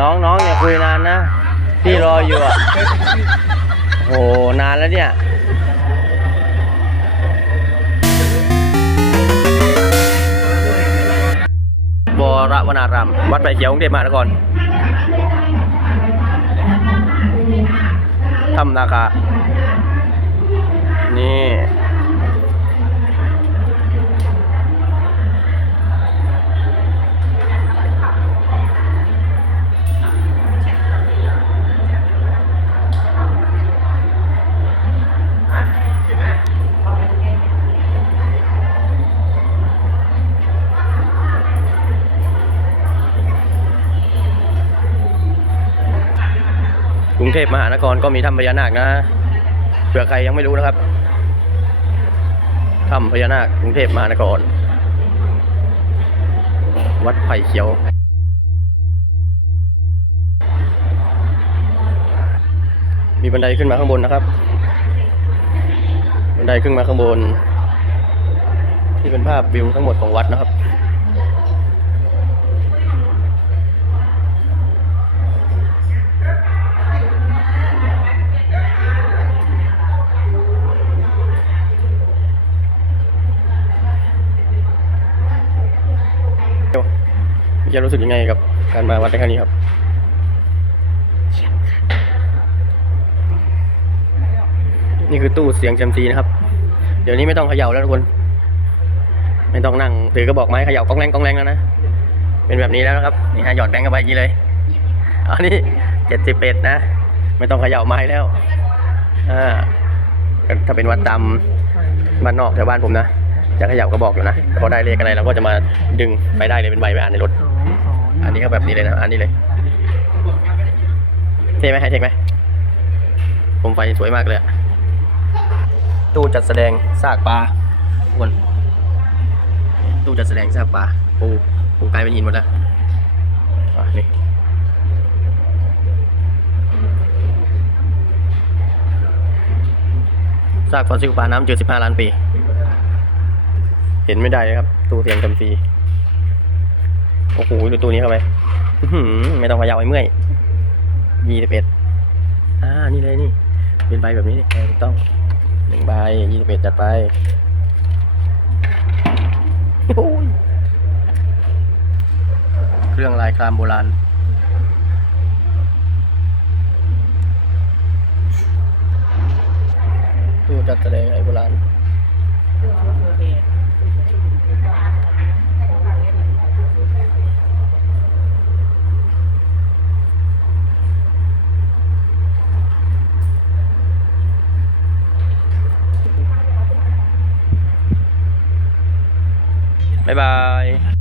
น้องน้องอย่าคุยนานนะพี่รออยู่อะโหนานแล้วเนี่ยบรวนาราม วัดไผ่เขียวกรุงเทพมหานครถ้ำนาคานี่ รุงเทพมหานครก็มีถ้ำพญานาคนะเผื่อใครยังไม่รู้นะครับถ้ำพญานาคกรุงเทพมหานคร วัดไผ่เขียวมีบันไดขึ้นมาข้างบนนะครับ บันไดขึ้นมาข้างบน ที่เป็นภาพวิวทั้งหมดของวัดนะครับ จะรู้สึกยังไงกับการมาวัดในครั้งนี้ครับนี่คือตู้เสียงเซยมซีนะครับ เดี๋ยวนี้ไม่ต้องเขย่าแล้วทุกคน ไม่ต้องนั่งถือกระบอกไม้เขย่าก้องแรงก้องแรงแล้วนะ เป็นแบบนี้แล้วนะครับ นี่ฮะหยอดแบงก์เข้าไปอย่างนี้เลย อันนี้เจ็ดสิบเอ็ดนะ ไม่ต้องเขย่าไม้แล้ว อ่า ถ้าเป็นวัดตามบ้านนอกแถวบ้านผมนะ จะเขย่ากระบอกอยู่นะพอได้เลขอะไรเราก็จะมาดึงไปได้เลยเป็นใบไปอ่านในรถ อันนี้ก็แบบนี้เลยนะ อันนี้เลยเท่ไหมให้เท่ไหมผมไฟสวยมากเลยตู้จัดแสดงซากปลาทุกคนตู้จัดแสดงซากปลาปูปูกลายเป็นหินหมดแล้วอะนี่ซากฟอสซิลปลาน้ำจืด15 ล้านปี เห็นไม่ได้เลยครับ ตู้เสียงจำปี โอ้โหดูตู้นี้เข้าไปอื้อหือไม่ต้องเขย่าไอ้เมื่อยยี่สิบเอ็ดอ่า นี่เลยนี่ เป็นใบแบบนี้นี่ถูกต้องหนึ่งใบยี่สิบเอ็ดจัดไปโอ้ยเครื่องลายครามโบราณตู้จัดแสดงไอ้โบราณ บ๊ายบาย